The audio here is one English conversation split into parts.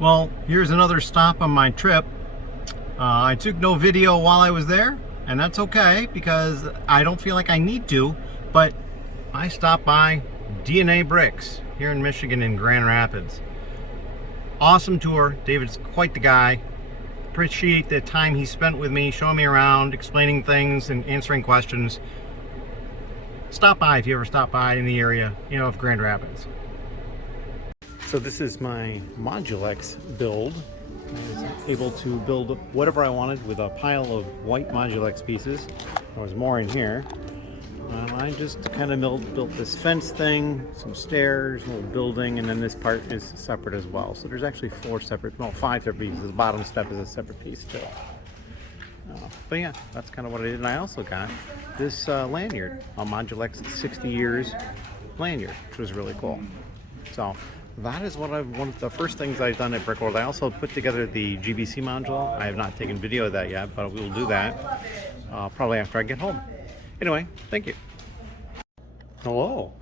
Well, here's another stop on my trip. I took no video while I was there, and that's okay because I don't feel like I need to, but I stopped by DNA Brix here in Michigan in Grand Rapids. Awesome tour. David's quite the guy. Appreciate the time he spent with me, showing me around, explaining things and answering questions. Stop by if you ever stop by in the area, of Grand Rapids. So this is my Modulex build. I was able to build whatever I wanted with a pile of white Modulex pieces. There was more in here. I just kind of built this fence thing, some stairs, a little building, and then this part is separate as well. So there's actually five separate pieces. The bottom step is a separate piece too. But yeah, that's kind of what I did. And I also got this lanyard, a Modulex 60 years lanyard, which was really cool. So that is one of the first things I've done at Brickworld. I also put together the GBC module. I have not taken video of that yet, but we will do that probably after I get home. Anyway, thank you. Hello.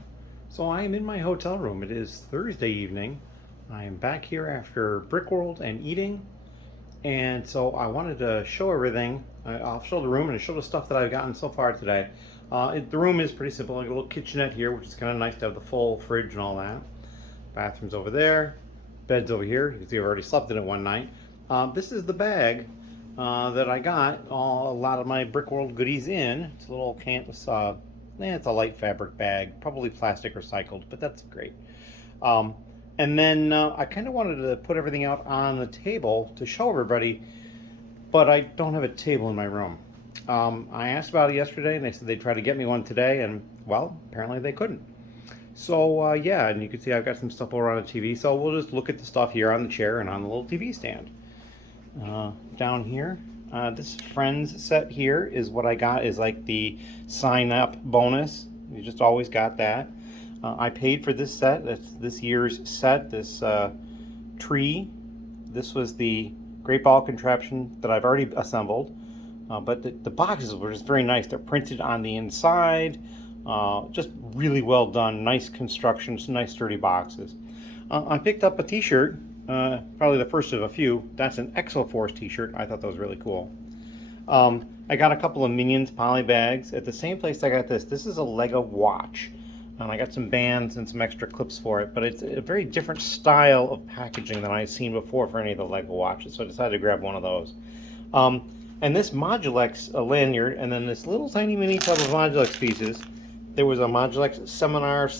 So I am in my hotel room. It is Thursday evening. I am back here after Brickworld and eating. And so I wanted to show everything. I'll show the room and show the stuff that I've gotten so far today. The room is pretty simple. I got a little kitchenette here, which is kind of nice to have the full fridge and all that. Bathroom's over there. Bed's over here. You can see I've already slept in it one night. This is the bag that I got a lot of my Brickworld goodies in. It's a little it's a light fabric bag, probably plastic recycled, but that's great. And then I kind of wanted to put everything out on the table to show everybody, but I don't have a table in my room. I asked about it yesterday, and they said they'd try to get me one today, and well, apparently they couldn't. So yeah, and you can see I've got some stuff over on the TV, so we'll just look at the stuff here on the chair and on the little TV stand. Down here, this Friends set here is what I got, is like the sign up bonus. You just always got that. I paid for this set. That's this year's set, this tree. This was the great ball contraption that I've already assembled, but the boxes were just very nice. They're printed on the inside, just really well done, nice construction, some nice sturdy boxes. I picked up a t-shirt, probably the first of a few. That's an Exoforce t-shirt. I thought that was really cool. I got a couple of Minions poly bags at the same place I got this. This is a Lego watch. I got some bands and some extra clips for it, but it's a very different style of packaging than I've seen before for any of the Lego watches, so I decided to grab one of those. And this Modulex lanyard, and then this little tiny mini tub of Modulex pieces. There was a Modulex seminar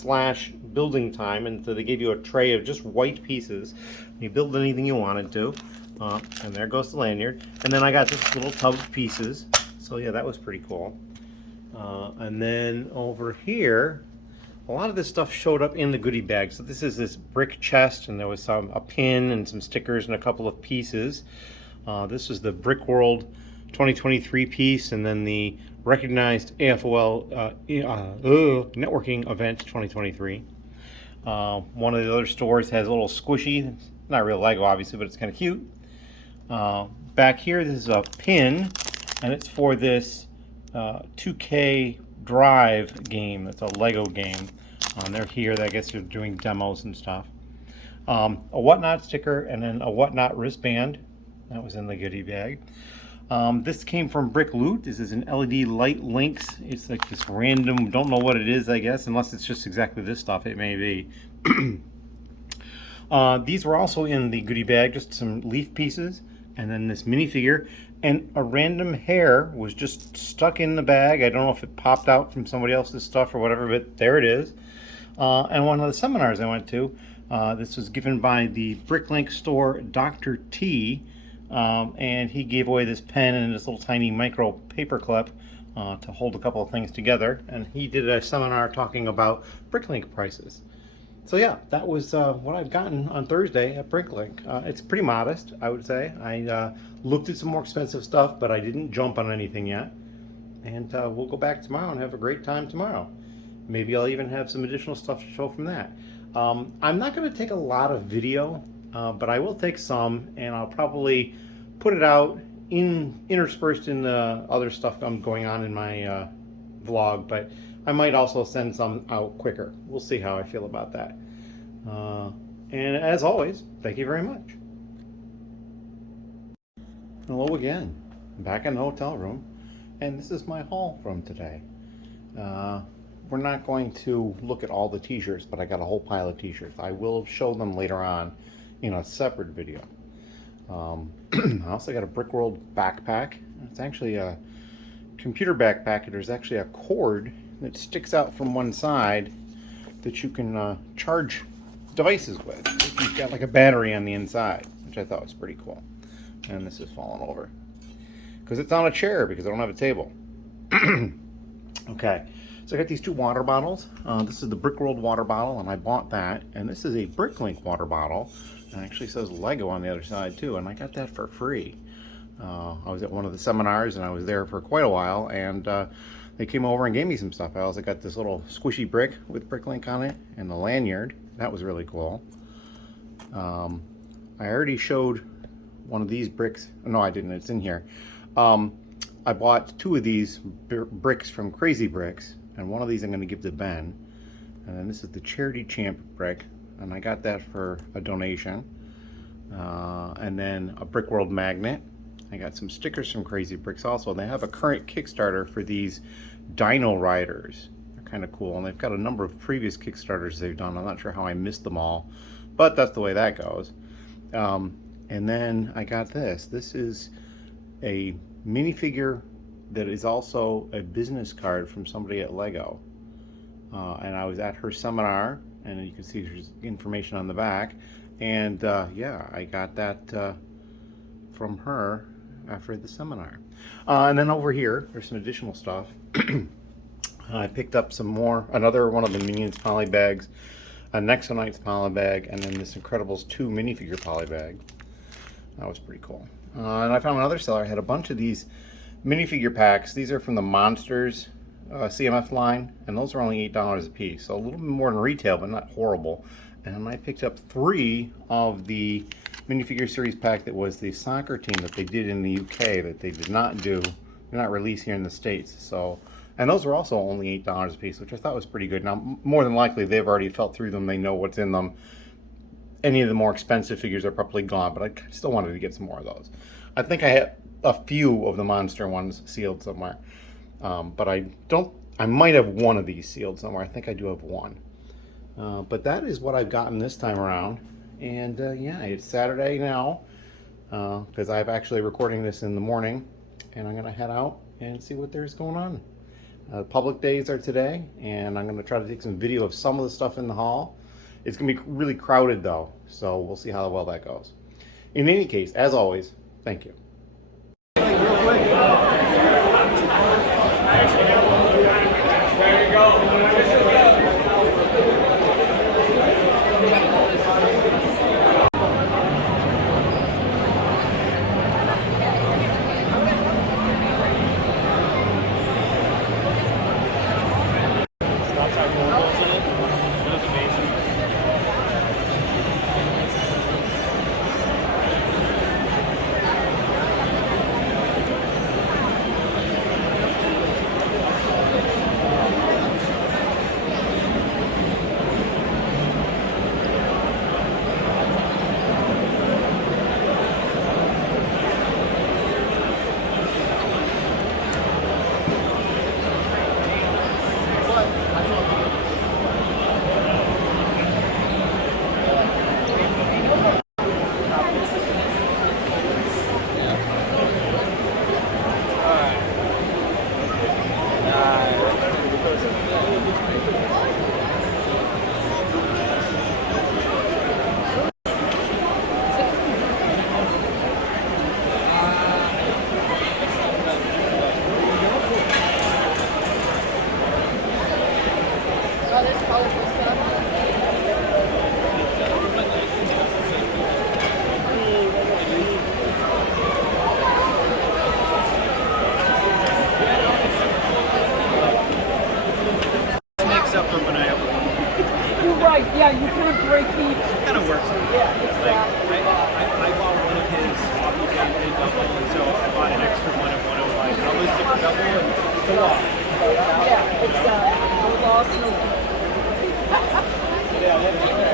/ building time, and so they gave you a tray of just white pieces. You build anything you wanted to, and there goes the lanyard. And then I got this little tub of pieces, so yeah, that was pretty cool. And then over here, a lot of this stuff showed up in the goodie bag. So this is this brick chest, and there was a pin and some stickers and a couple of pieces. This is the Brickworld 2023 piece, and then the recognized AFOL networking event 2023. One of the other stores has a little squishy. It's not real Lego, obviously, but it's kind of cute. Back here, this is a pin, and it's for this 2K Drive game. It's a Lego game. They're here. I guess they're doing demos and stuff. A Whatnot sticker, and then a Whatnot wristband. That was in the goodie bag. This came from Brick Loot. This is an LED light links. It's like this random, don't know what it is, I guess, unless it's just exactly this stuff. It may be. These were also in the goodie bag, just some leaf pieces, and then this minifigure, and a random hair was just stuck in the bag. I don't know if it popped out from somebody else's stuff or whatever, but there it is. And one of the seminars I went to, this was given by the Bricklink store, Dr. T, and he gave away this pen and this little tiny micro paper clip to hold a couple of things together, and he did a seminar talking about Bricklink prices. So yeah, that was what I've gotten on Thursday at Bricklink. It's pretty modest, I would say. I looked at some more expensive stuff, but I didn't jump on anything yet. And we'll go back tomorrow and have a great time tomorrow. Maybe I'll even have some additional stuff to show from that. I'm not going to take a lot of video, but I will take some, and I'll probably put it out interspersed in the other stuff going on in my vlog, but I might also send some out quicker. We'll see how I feel about that. And as always, thank you very much. Hello again. I'm back in the hotel room, and this is my haul from today. We're not going to look at all the t-shirts, but I got a whole pile of t-shirts. I will show them later on in a separate video. I also got a Brickworld backpack. It's actually a computer backpack. There's actually a cord that sticks out from one side that you can charge devices with. You've got like a battery on the inside, which I thought was pretty cool. And this is falling over because it's on a chair because I don't have a table. Okay, so I got these two water bottles. This is the Brickworld water bottle, and I bought that. And this is a Bricklink water bottle, and it actually says Lego on the other side too, and I got that for free. I was at one of the seminars, and I was there for quite a while, and they came over and gave me some stuff. I also got this little squishy brick with Bricklink on it, and the lanyard. That was really cool. I already showed one of these bricks. No, I didn't. It's in here. I bought two of these bricks from Crazy Bricks, and one of these I'm going to give to Ben. And then this is the Charity Champ brick, and I got that for a donation. And then a Brickworld magnet. I got some stickers from Crazy Bricks also. They have a current Kickstarter for these Dino Riders. They're kind of cool, and they've got a number of previous Kickstarters they've done. I'm not sure how I missed them all, but that's the way that goes. And then I got this. This is a minifigure that is also a business card from somebody at Lego. And I was at her seminar, and you can see there's information on the back. And yeah, I got that from her after the seminar. And then over here, there's some additional stuff. I picked up some more, another one of the Minions poly bags, a Nexonites poly bag, and then this Incredibles 2 minifigure poly bag. That was pretty cool. And I found another seller. I had a bunch of these minifigure packs. These are from the Monsters CMF line, and those are only $8 a piece. So a little bit more than retail, but not horrible. And I picked up 3 of the minifigure series pack that was the soccer team that they did in the UK that they did not release here in the States. So, and those were also only $8 a piece, which I thought was pretty good. Now, more than likely, they've already felt through them. They know what's in them. Any of the more expensive figures are probably gone, but I still wanted to get some more of those. I think I had a few of the monster ones sealed somewhere, but I might have one of these sealed somewhere. I think I do have one. But that is what I've gotten this time around. And yeah, it's Saturday now, because I'm actually recording this in the morning, and I'm gonna head out and see what there's going on. Public days are today, and I'm gonna try to take some video of some of the stuff in the hall. It's going to be really crowded though, so we'll see how well that goes. In any case, as always, thank you. There you go. Right, yeah, you kind of break the... It kind of works. Yeah, it's like, I bought one of his Aqua double, and so I bought an extra one of one of like, how was different double? It's a lot. Yeah, it's no loss, no... Yeah,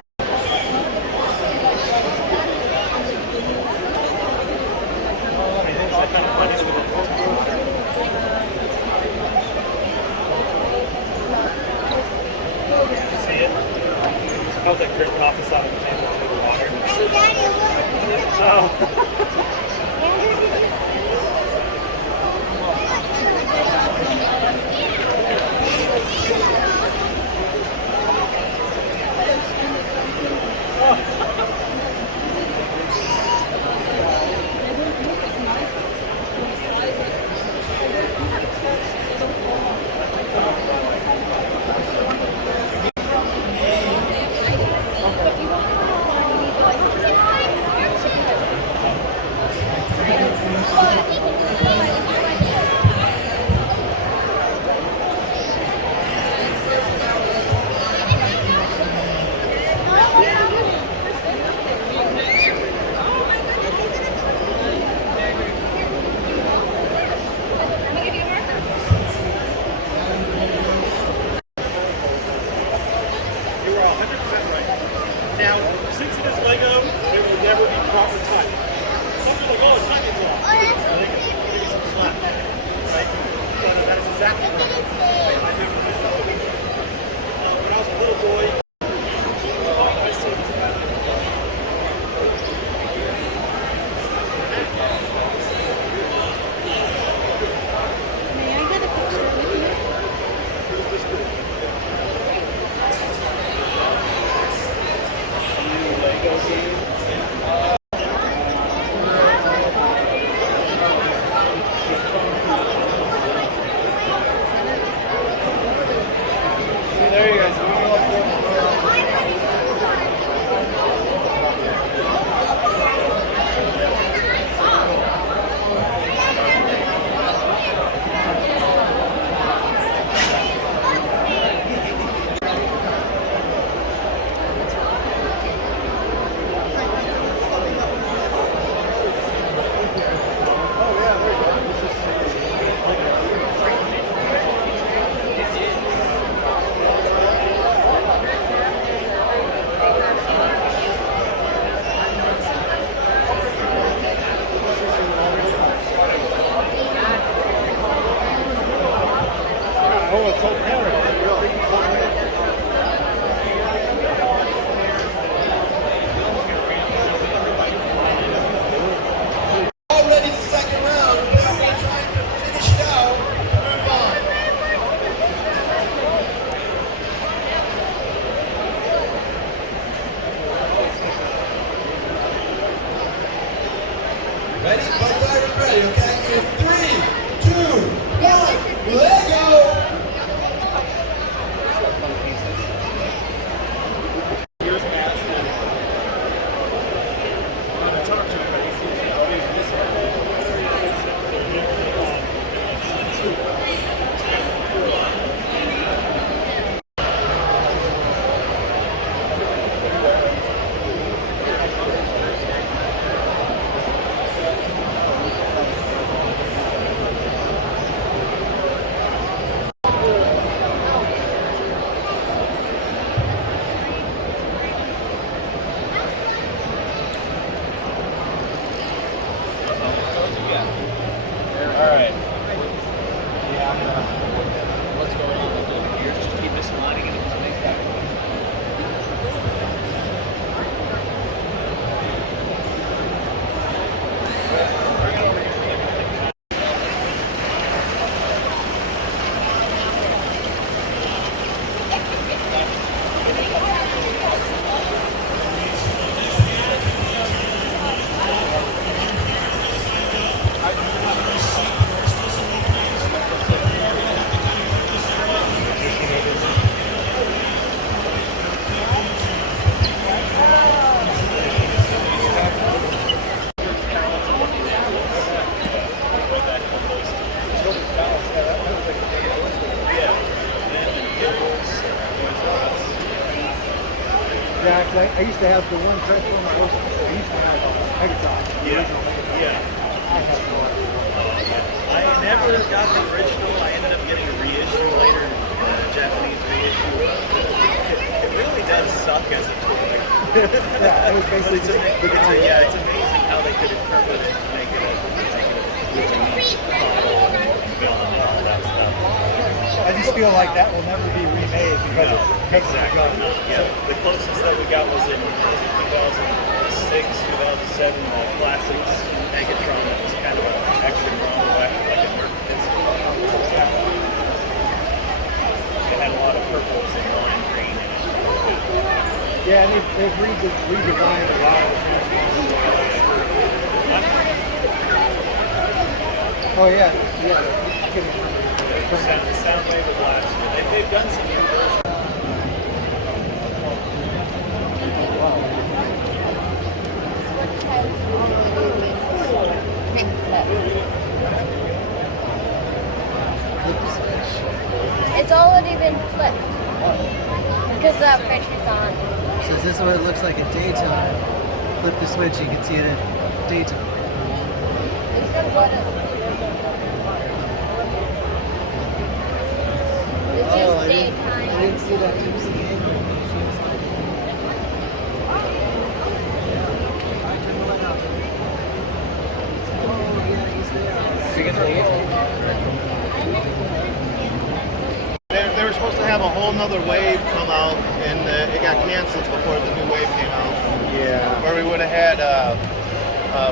You are 100% right. Now, since it is Lego, it will never be proper time. Some people go, oh, time is off. I think it's some slack. Right? So that is exactly right. I never did that. When I was a little boy, I see May I get a picture with you? there you go. Oh, it's so Already the second round. Now we're trying to finish it out and move on. Ready? Everybody ready, okay? In 3, 2, 1, Lego! Here's Matt. I'm going to talk to him, but he's all right. Yeah, I'm gonna. What's going on over here? Just to keep this aligning and everything. Yeah, 'cause I used to have the one transformer I used to have Megatron. the original Megatron. Yeah. I have no idea. I never got the original. I ended up getting a reissue later, a Japanese reissue. It really does suck as a toy. Yeah, it was But basically it's, just the yeah, it's amazing how they could interpret it and make it a unique film and all that stuff. I just feel like that will never be remade because it's Exactly. gone. Yeah. The closest that we got was in 2006 Brix 2007 Classics Megatron that was kind of an extra grown like a Nerf pistol. It had a lot of purples and lime green in it. Yeah, and they've redesigned a lot of things. Oh yeah, yeah. I can remember. Sound wave of last year. They've done some new versions. It's already been flipped because that pressure's on. So is this what it looks like at daytime? Flip the switch, you can see it at daytime. This Oh, is I daytime. didn't see that MCA. Oh yeah, he's there. They were supposed to have a whole nother wave come out, and it got canceled before the new wave came out. Yeah. Where we would have had,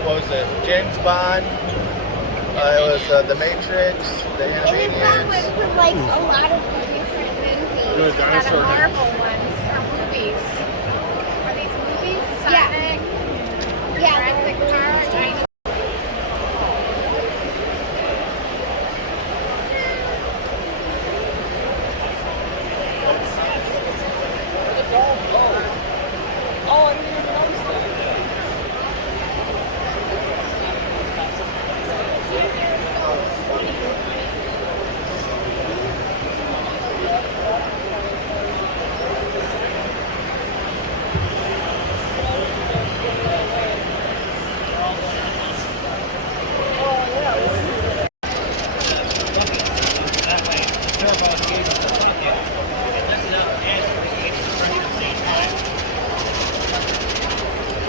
what was it, James Bond, it was The Matrix, The And it's that Animaniacs. one from like a lot of different movies. There was dinosaur Not a names. Marvel ones or movies. Are these movies? Yeah. Sonic? Yeah, Jurassic they're Park? Dino- Oh, I didn't even notice that.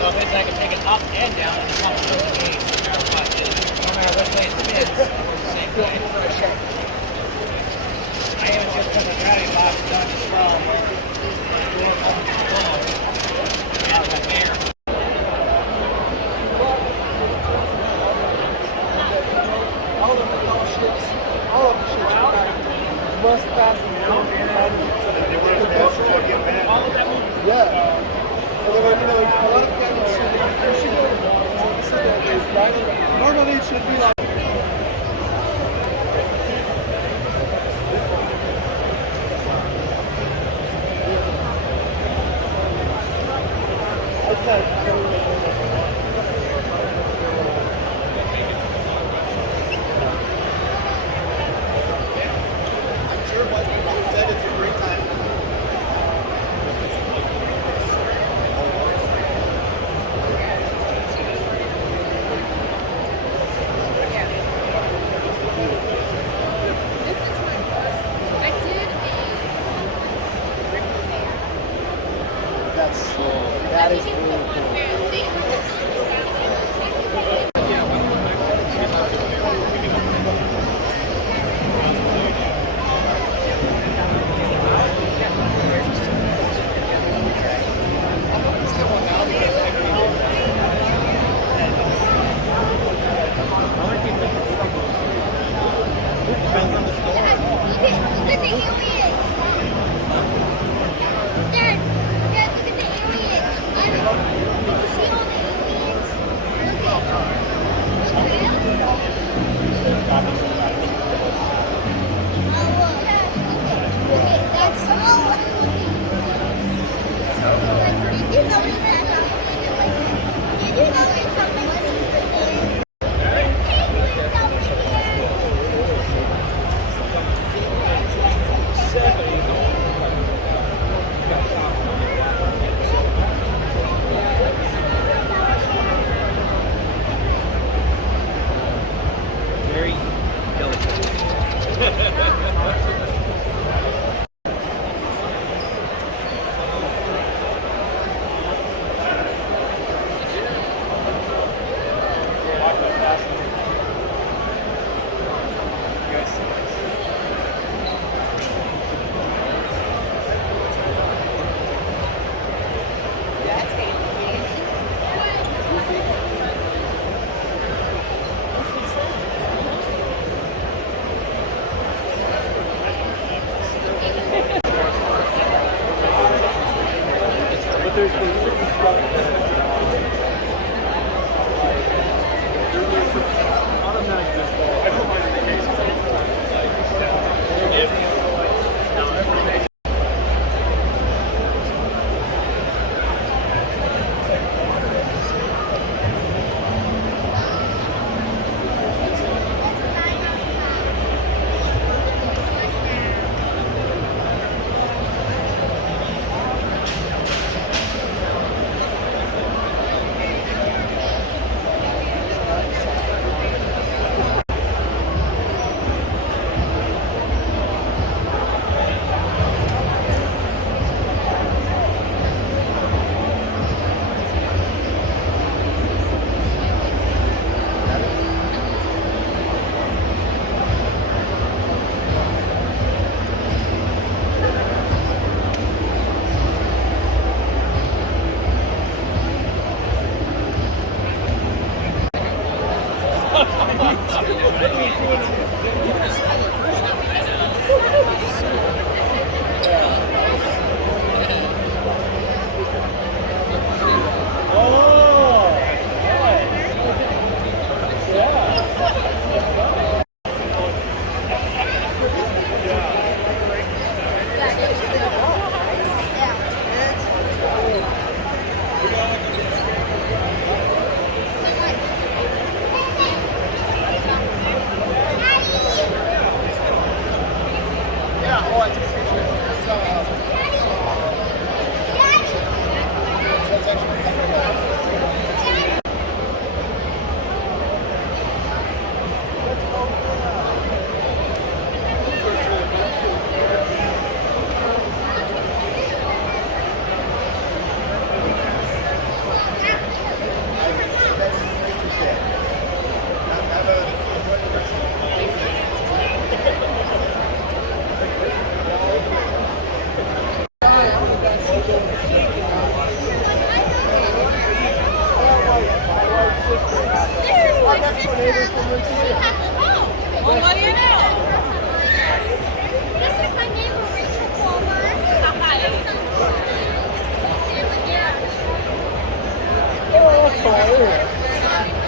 So basically I can take it up and down and pump it over the gauge no matter what. No matter which way it spins, it's the same way. I even just put the gravity box done from door up to below. Now the air. All of the ships must pass now. Yeah. Well, a lot of cabins should this is the case, right? Normally it should be like I'm sure most people said it's a great time.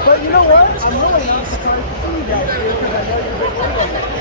But you know what? I'm really not surprised to see you guys here because I know you're big fans.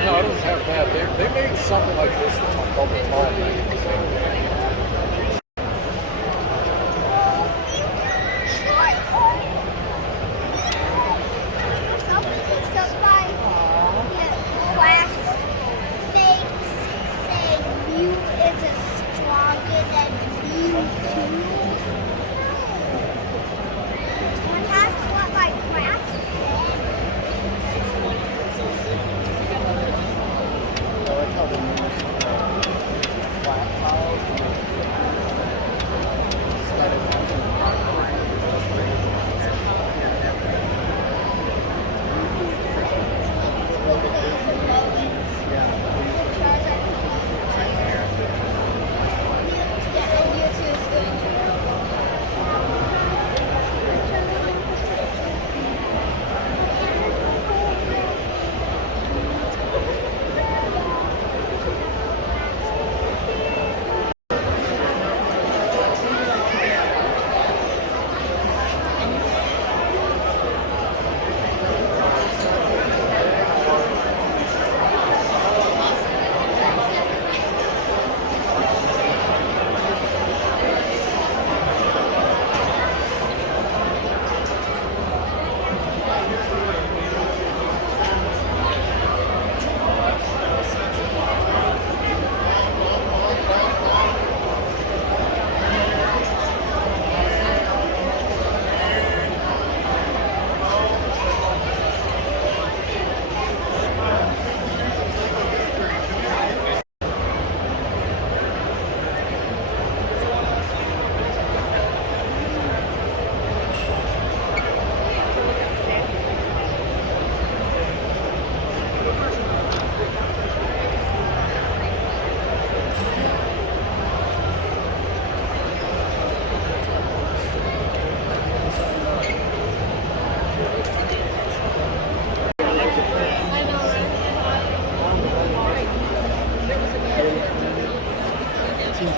No, I don't have that. They made something like this on Bubble Mall. I like how they use flat tiles to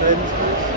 Ladies, please.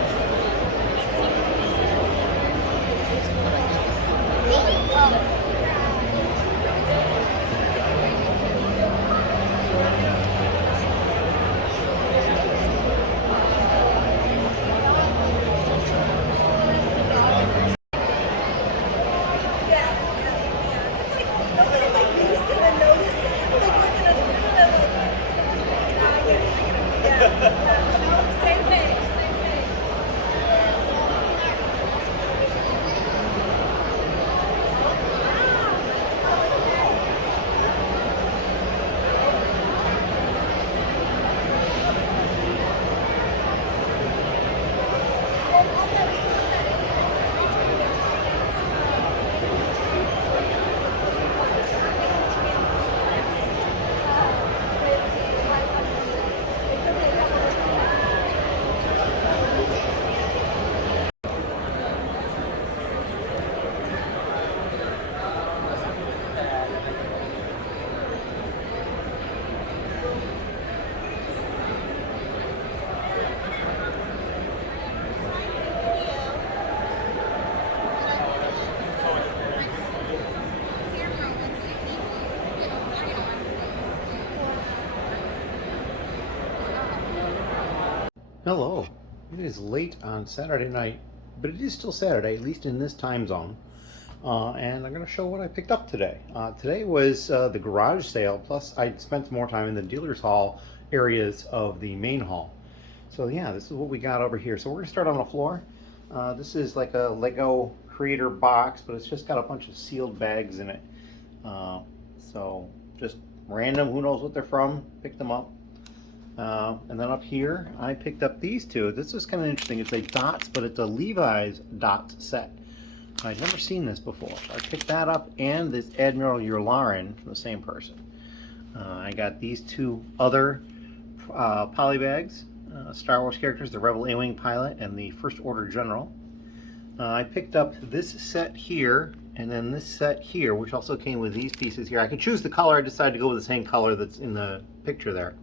Hello. It is late on Saturday night, but it is still Saturday, at least in this time zone. And I'm going to show what I picked up today. Today was the garage sale, plus I spent more time in the dealer's hall areas of the main hall. So yeah, this is what we got over here. So we're going to start on the floor. This is like a Lego creator box, but it's just got a bunch of sealed bags in it. So just random, who knows what they're from, picked them up. And then up here, I picked up these two. This is kind of interesting. It's a DOTS, but it's a Levi's DOTS set. I'd never seen this before. So I picked that up, and this Admiral Yularen from the same person. I got these two other poly bags, Star Wars characters, the Rebel A-Wing pilot and the First Order General. I picked up this set here, and then this set here, which also came with these pieces here. I could choose the color. I decided to go with the same color that's in the picture there.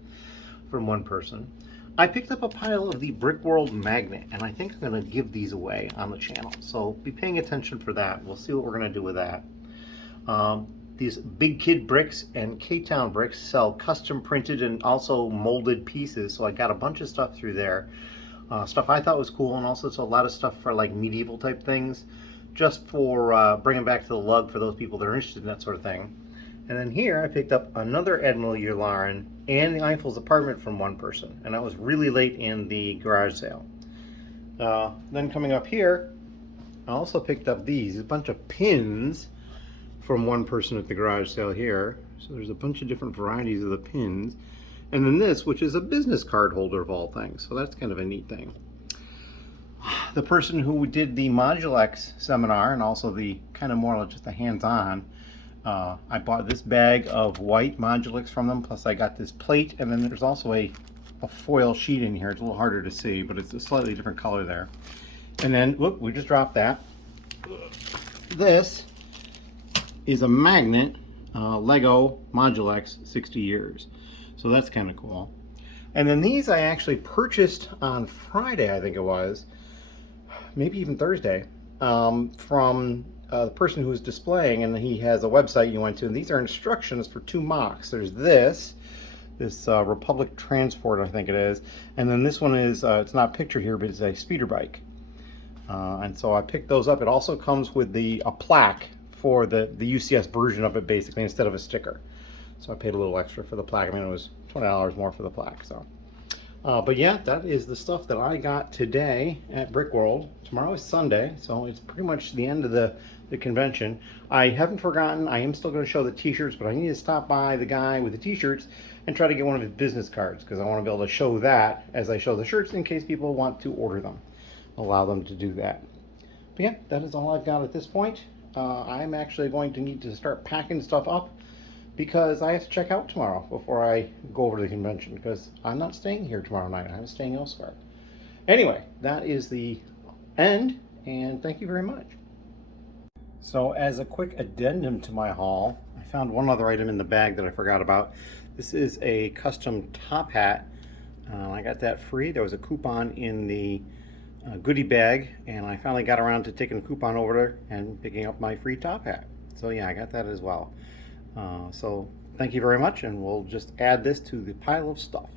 From one person. I picked up a pile of the Brickworld magnet, and I think I'm going to give these away on the channel. So be paying attention for that. We'll see what we're going to do with that. These Big Kid Bricks and K-Town Bricks sell custom printed and also molded pieces. So I got a bunch of stuff through there. Stuff I thought was cool, and also it's a lot of stuff for like medieval type things, just for bringing back to the lug for those people that are interested in that sort of thing. And then here I picked up another Admiral Yularen and the Eiffel's apartment from one person, and that was really late in the garage sale. Then coming up here, I also picked up these, a bunch of pins from one person at the garage sale here. So there's a bunch of different varieties of the pins. And then this, which is a business card holder of all things, so that's kind of a neat thing. The person who did the Modulex seminar, and also the kind of more like just the hands-on, I bought this bag of white Modulex from them, plus I got this plate, and then there's also a foil sheet in here. It's a little harder to see, but it's a slightly different color there. And then, whoop, we just dropped that. This is a magnet, Lego Modulex 60 years. So that's kind of cool. And then these I actually purchased on Friday, I think it was, maybe even Thursday, from the person who was displaying, and he has a website you went to, and these are instructions for two mocks. There's this Republic Transport, I think it is, and then this one is, it's not pictured here, but it's a speeder bike. And so I picked those up. It also comes with a plaque for the UCS version of it, basically, instead of a sticker. So I paid a little extra for the plaque. I mean, it was $20 more for the plaque. So, but yeah, that is the stuff that I got today at Brickworld. Tomorrow is Sunday, so it's pretty much the end of the convention. I haven't forgotten. I am still going to show the t-shirts, but I need to stop by the guy with the t-shirts and try to get one of his business cards, because I want to be able to show that as I show the shirts in case people want to order them. Allow them to do that. But yeah, that is all I've got at this point. I'm actually going to need to start packing stuff up, because I have to check out tomorrow before I go over to the convention, because I'm not staying here tomorrow night. I'm staying elsewhere. Anyway, that is the end, and thank you very much. So as a quick addendum to my haul, I found one other item in the bag that I forgot about. This is a custom top hat I got that free. There was a coupon in the goodie bag, and I finally got around to taking a coupon over there and picking up my free top hat. So yeah, I got that as well. So thank you very much, and we'll just add this to the pile of stuff.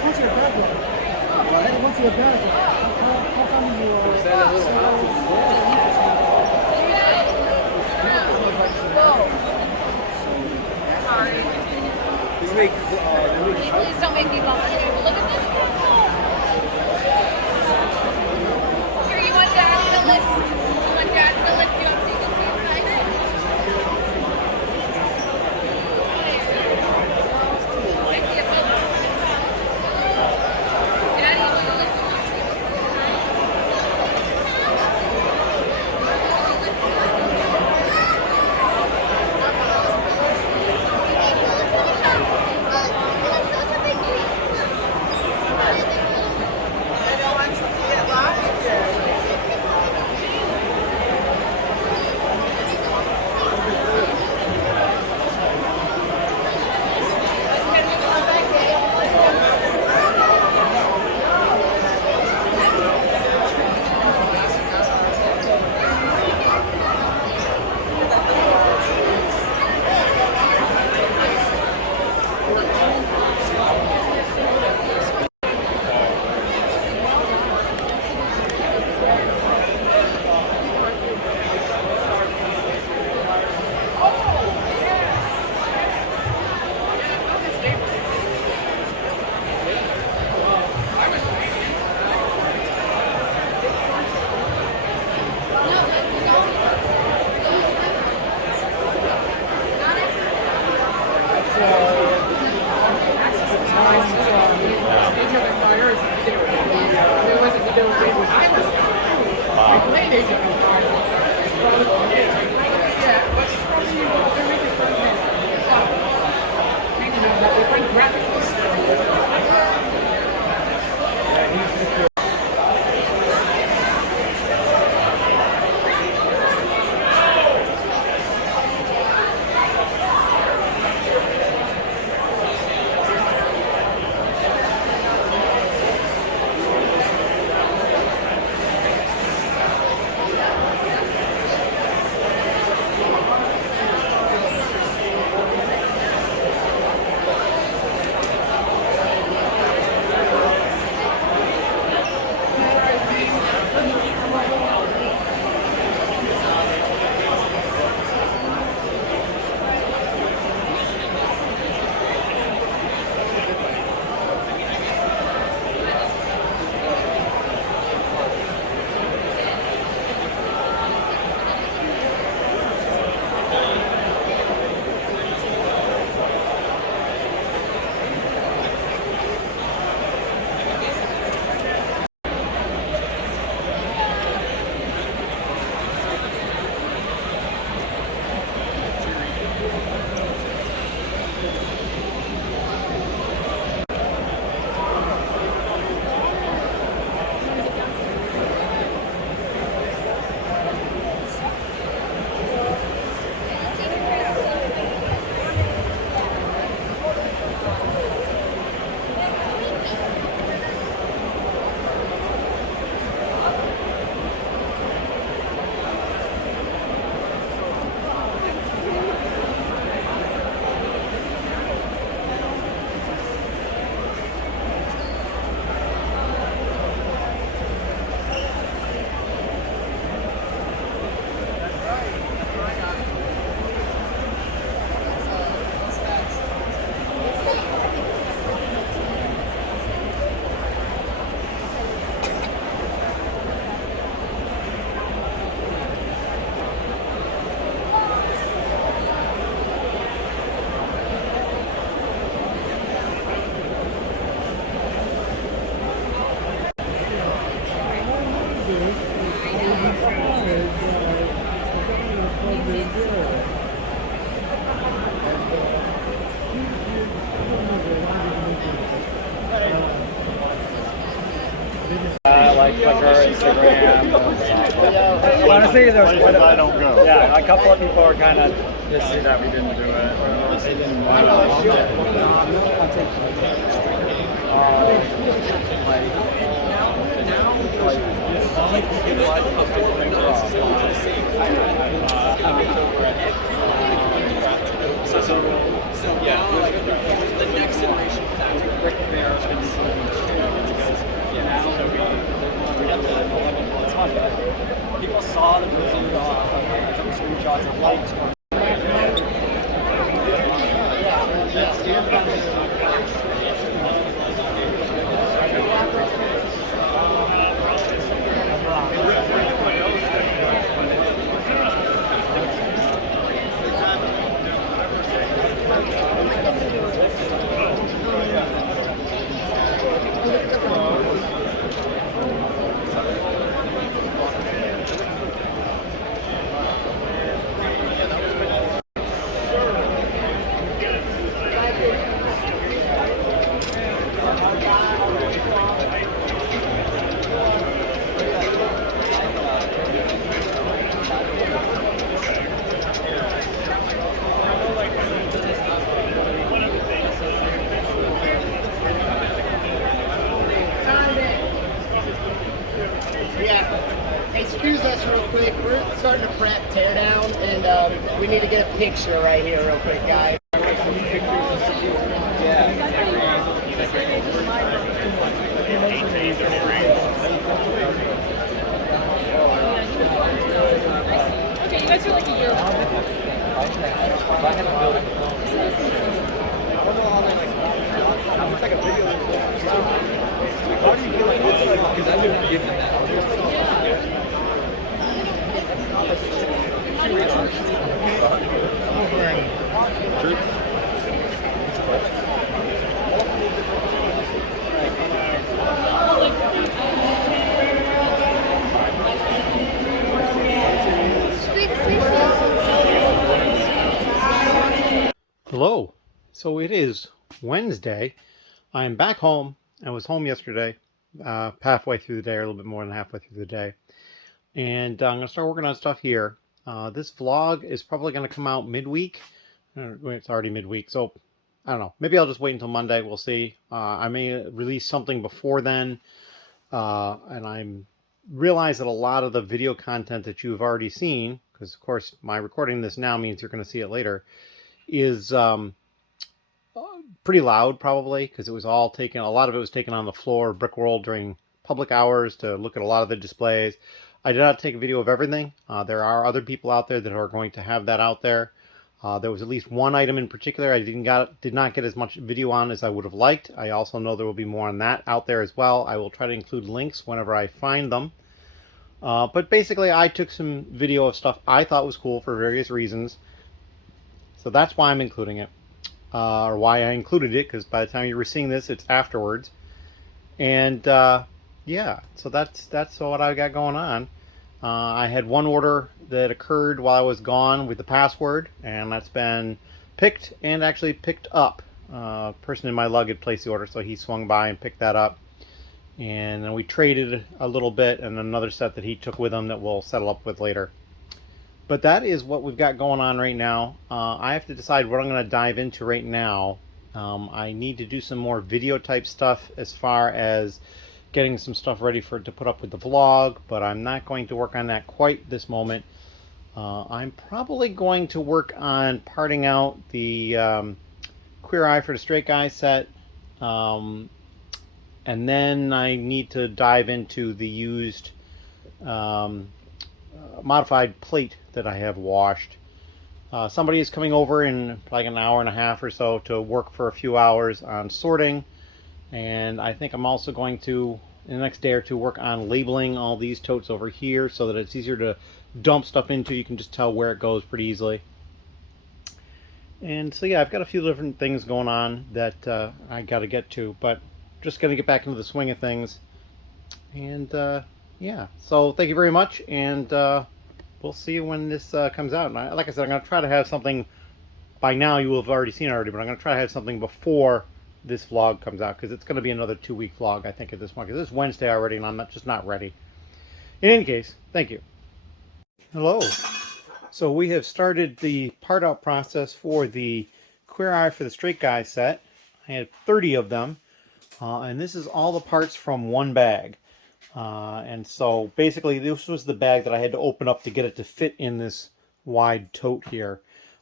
What's your background? What's your background? How come you Please don't make me fall under. Look at this castle. Here, you want Daddy to lift? You want Daddy to lift you up so you can see inside it? I see a boat. Daddy, you want to lift you up so you can see the town like Flickr, Instagram. Honestly, there's quite a, I don't go. Yeah, a couple of people were kind of pissy that we didn't do it. They didn't want So now, like, the next generation of that brick bear is going to see people saw the movie, I took screenshots and liked. Excuse us real quick. We're starting to prep teardown, and we need to get a picture right here real quick, guys. Okay, you guys are like a year old. How do you feel like this? Because I wouldn't give them that. Hello. So it is Wednesday. I'm back home. I was home yesterday, halfway through the day, or a little bit more than halfway through the day. And I'm going to start working on stuff here. This vlog is probably going to come out midweek. It's already midweek, so I don't know. Maybe I'll just wait until Monday. We'll see. I may release something before then. And I realize that a lot of the video content that you've already seen, because of course my recording this now means you're going to see it later, is pretty loud probably, because it was all taken, a lot of it was taken on the floor of Brickworld during public hours to look at a lot of the displays. I did not take a video of everything. There are other people out there that are going to have that out there. There was at least one item in particular I did not get as much video on as I would have liked. I also know there will be more on that out there as well. I will try to include links whenever I find them. But basically I took some video of stuff I thought was cool for various reasons. So that's why I'm including it. Or why I included it, because by the time you were seeing this, it's afterwards. And yeah, so that's what I got going on. I had one order that occurred while I was gone with the password, and that's been picked and actually picked up. A person in my lug had placed the order, so he swung by and picked that up. And then we traded a little bit, and another set that he took with him that we'll settle up with later. But that is what we've got going on right now. I have to decide what I'm going to dive into right now. I need to do some more video type stuff as far as getting some stuff ready to put up with the vlog, but I'm not going to work on that quite this moment. I'm probably going to work on parting out the Queer Eye for the Straight Guy set. And then I need to dive into the used modified plate that I have washed. Somebody is coming over in like an hour and a half or so to work for a few hours on sorting, and I think I'm also going to, in the next day or two, work on labeling all these totes over here so that it's easier to dump stuff into. You can just tell where it goes pretty easily. And so yeah, I've got a few different things going on that I got to get to, but just going to get back into the swing of things. And yeah, so thank you very much, and we'll see you when this comes out. And like I said, I'm going to try to have something, by now you will have already seen it already, but I'm going to try to have something before this vlog comes out, because it's going to be another 2-week vlog, I think, at this point, because it's Wednesday already, and I'm just not ready. In any case, thank you. Hello. So we have started the part out process for the Queer Eye for the Straight Guy set. I had 30 of them, and this is all the parts from one bag. And so basically this was the bag that I had to open up to get it to fit in this wide tote here,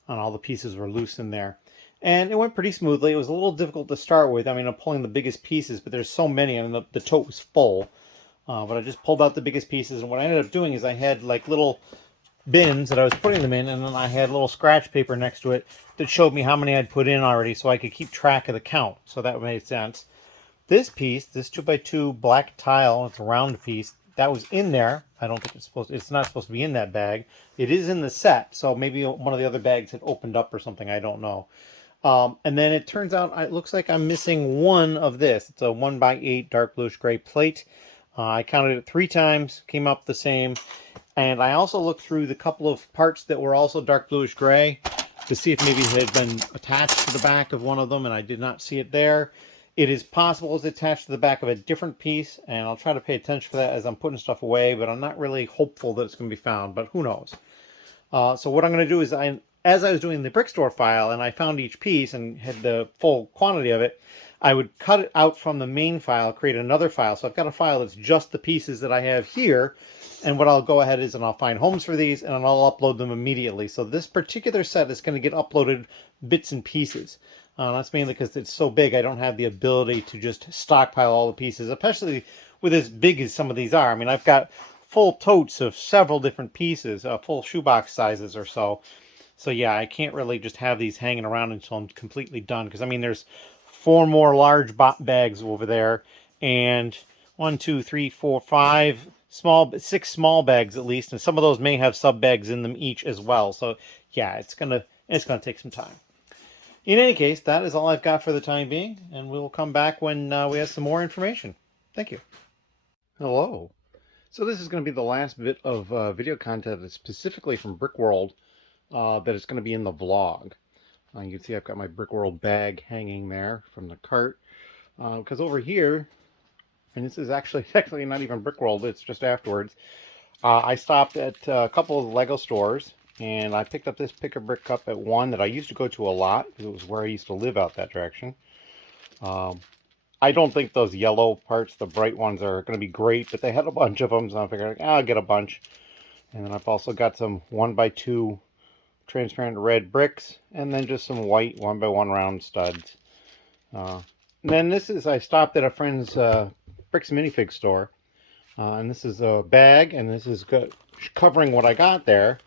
and all the pieces were loose in there. And it went pretty smoothly. It was a little difficult to start with. I mean, I'm pulling the biggest pieces, but there's so many. I mean, the tote was full. But I just pulled out the biggest pieces, and what I ended up doing is I had like little bins that I was putting them in, and then I had a little scratch paper next to it that showed me how many I'd put in already, so I could keep track of the count. So that made sense. This piece, this 2x2 black tile, it's a round piece, that was in there. I don't think it's not supposed to be in that bag. It is in the set, so maybe one of the other bags had opened up or something, I don't know. And then it turns out it looks like I'm missing one of this. It's a 1x8 dark bluish gray plate. I counted it 3 times, came up the same. And I also looked through the couple of parts that were also dark bluish gray to see if maybe it had been attached to the back of one of them, and I did not see it there. It is possible it's attached to the back of a different piece, and I'll try to pay attention for that as I'm putting stuff away, but I'm not really hopeful that it's going to be found, but who knows. So what I'm going to do is, as I was doing the brick store file and I found each piece and had the full quantity of it, I would cut it out from the main file, create another file. So I've got a file that's just the pieces that I have here. And what I'll go ahead is, and I'll find homes for these, and I'll upload them immediately. So this particular set is going to get uploaded bits and pieces. That's mainly because it's so big, I don't have the ability to just stockpile all the pieces, especially with as big as some of these are. I mean, I've got full totes of several different pieces, full shoebox sizes or so. So yeah, I can't really just have these hanging around until I'm completely done. Because I mean, there's 4 more large bags over there, and 1, 2, 3, 4, 5 6 small bags at least, and some of those may have sub bags in them each as well. So yeah, it's gonna take some time. In any case, that is all I've got for the time being, and we'll come back when we have some more information. Thank you. Hello. So this is going to be the last bit of video content that's specifically from Brickworld that is going to be in the vlog. You can see I've got my Brickworld bag hanging there from the cart, because over here, and this is actually not even Brickworld, it's just afterwards, I stopped at a couple of Lego stores, and I picked up this Pick-A-Brick cup at one that I used to go to a lot, because it was where I used to live out that direction. I don't think those yellow parts, the bright ones, are going to be great, but they had a bunch of them, so I figured I'll get a bunch. And then I've also got some 1x2 transparent red bricks, and then just some white 1x1 round studs. And then I stopped at a friend's Brix minifig store, and this is a bag, and this is covering what I got there.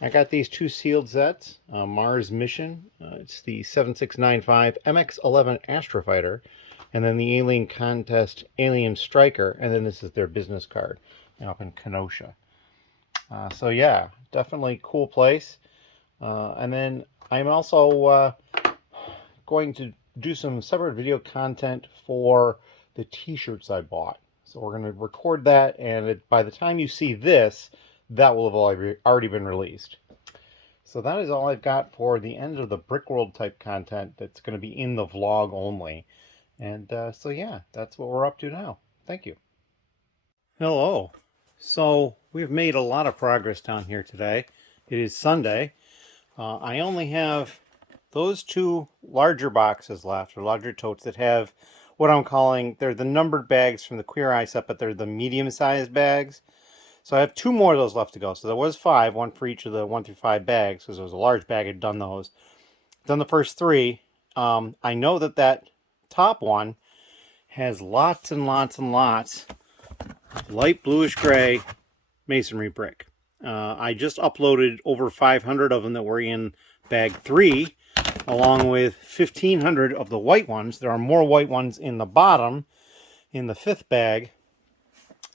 I got these 2 sealed sets, Mars Mission, it's the 7695 MX-11 Astrofighter, and then the Alien Contest Alien Striker, and then this is their business card up in Kenosha. So yeah, definitely cool place. And then I'm also going to do some separate video content for the t-shirts I bought. So we're going to record that, and by the time you see this, that will have already been released. So that is all I've got for the end of the Brickworld type content that's going to be in the vlog only. And so yeah, that's what we're up to now. Thank you. Hello. So we've made a lot of progress down here today. It is Sunday. I only have those 2 larger boxes left, or larger totes, that have what I'm calling, they're the numbered bags from the Queer Eye set, but they're the medium-sized bags. So I have 2 more of those left to go. So there was 5, 1 for each of the 1 through 5 bags, because it was a large bag. I'd done those. Done the first 3. I know that top one has lots and lots and lots of light bluish gray masonry brick. I just uploaded over 500 of them that were in bag 3, along with 1,500 of the white ones. There are more white ones in the bottom, in the 5th bag.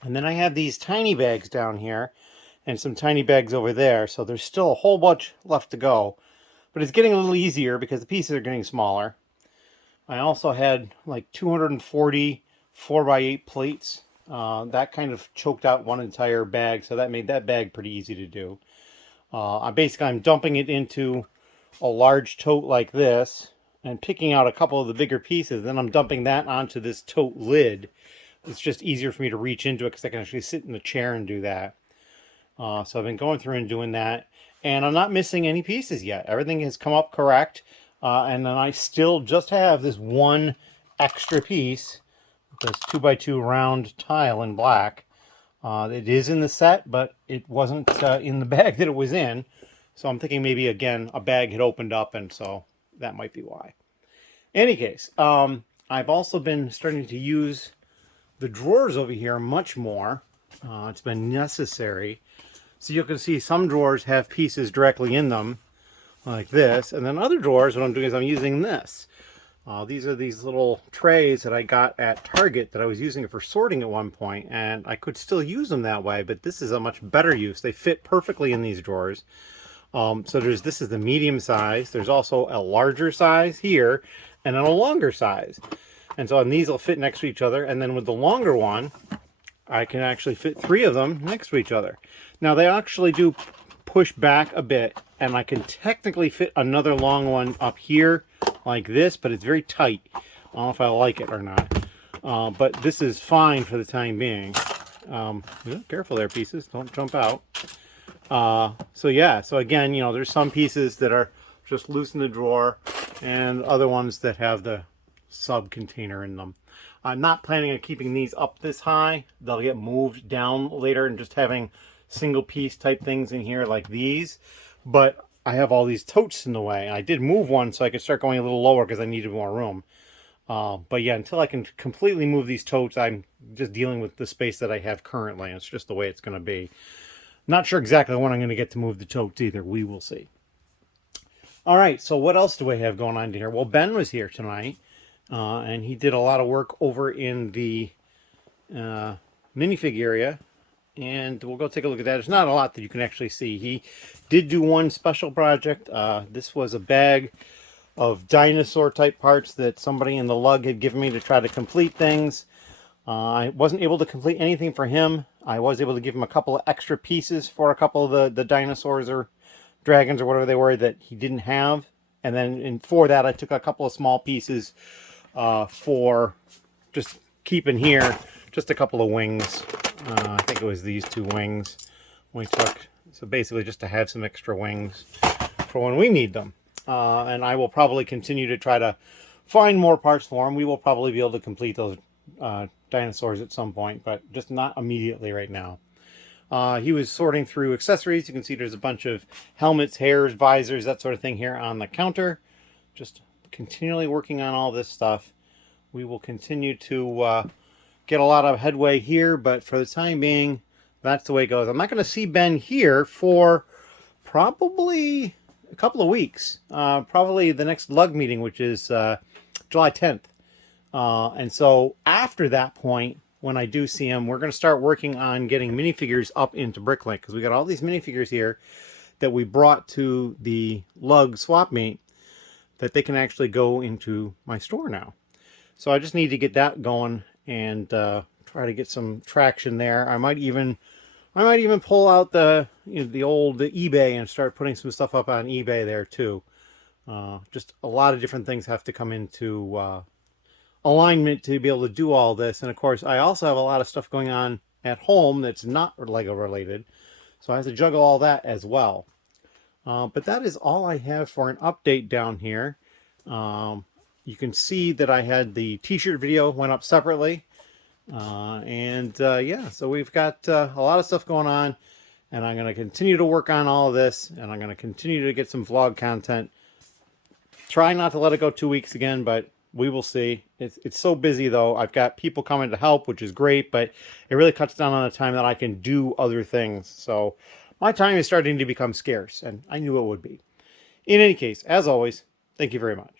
And then I have these tiny bags down here, and some tiny bags over there. So there's still a whole bunch left to go. But it's getting a little easier because the pieces are getting smaller. I also had like 240 4x8 plates. That kind of choked out one entire bag, so that made that bag pretty easy to do. I'm dumping it into a large tote like this, and picking out a couple of the bigger pieces. Then I'm dumping that onto this tote lid. It's just easier for me to reach into it because I can actually sit in the chair and do that. So I've been going through and doing that, and I'm not missing any pieces yet. Everything has come up correct, and then I still just have this one extra piece, this 2x2 round tile in black. It is in the set, but it wasn't in the bag that it was in. So I'm thinking maybe, again, a bag had opened up, and so that might be why. In any case, I've also been starting to use the drawers over here much more. It's been necessary. So you can see some drawers have pieces directly in them, like this. And then other drawers, what I'm doing is I'm using this. These are these little trays that I got at Target that I was using for sorting at one point, and I could still use them that way, but this is a much better use. They fit perfectly in these drawers. So this is the medium size. There's also a larger size here, and then a longer size. And so these will fit next to each other, and then with the longer one, I can actually fit 3 of them next to each other. Now they actually do push back a bit, and I can technically fit another long one up here like this, but it's very tight. I don't know if I like it or not. But this is fine for the time being. Careful there, pieces. Don't jump out. So yeah, so again, you know, there's some pieces that are just loose in the drawer, and other ones that have the sub container in them. I'm not planning on keeping these up this high. They'll get moved down later and just having single piece type things in here like these. But I have all these totes in the way. I did move one so I could start going a little lower because I needed more room. But yeah, until I can completely move these totes, I'm just dealing with the space that I have currently. It's just the way it's going to be. Not sure exactly when I'm going to get to move the totes either. We will see. All right, so what else do I have going on here? Well, Ben was here tonight. And he did a lot of work over in the minifig area, and we'll go take a look at that. There's not a lot that you can actually see. He did do one special project. This was a bag of dinosaur type parts that somebody in the lug had given me to try to complete things. I wasn't able to complete anything for him. I was able to give him a couple of extra pieces for a couple of the dinosaurs or dragons or whatever they were that he didn't have. And then for that, I took a couple of small pieces for just keeping here, just a couple of wings. I think it was these 2 wings we took. So basically just to have some extra wings for when we need them. And I will probably continue to try to find more parts for them. We will probably be able to complete those dinosaurs at some point, but just not immediately right now. He was sorting through accessories. You can see there's a bunch of helmets, hairs, visors, that sort of thing here on the counter. Just continually working on all this stuff. We will continue to get a lot of headway here, but for the time being, that's the way it goes. I'm not going to see Ben here for probably a couple of weeks. Probably the next lug meeting, which is July 10th. And so after that point, when I do see him, we're going to start working on getting minifigures up into Bricklink, because we got all these minifigures here that we brought to the lug swap meet that they can actually go into my store now. So I just need to get that going and try to get some traction there. I might even pull out the old eBay and start putting some stuff up on eBay there too. Just a lot of different things have to come into alignment to be able to do all this. And of course, I also have a lot of stuff going on at home that's not Lego related, so I have to juggle all that as well. But that is all I have for an update down here. You can see that I had the t-shirt video went up separately. Yeah, so we've got a lot of stuff going on, and I'm going to continue to work on all of this, and I'm going to continue to get some vlog content. Try not to let it go 2 weeks again, but we will see. It's so busy though. I've got people coming to help, which is great, but it really cuts down on the time that I can do other things. So my time is starting to become scarce, and I knew it would be. In any case, as always, thank you very much.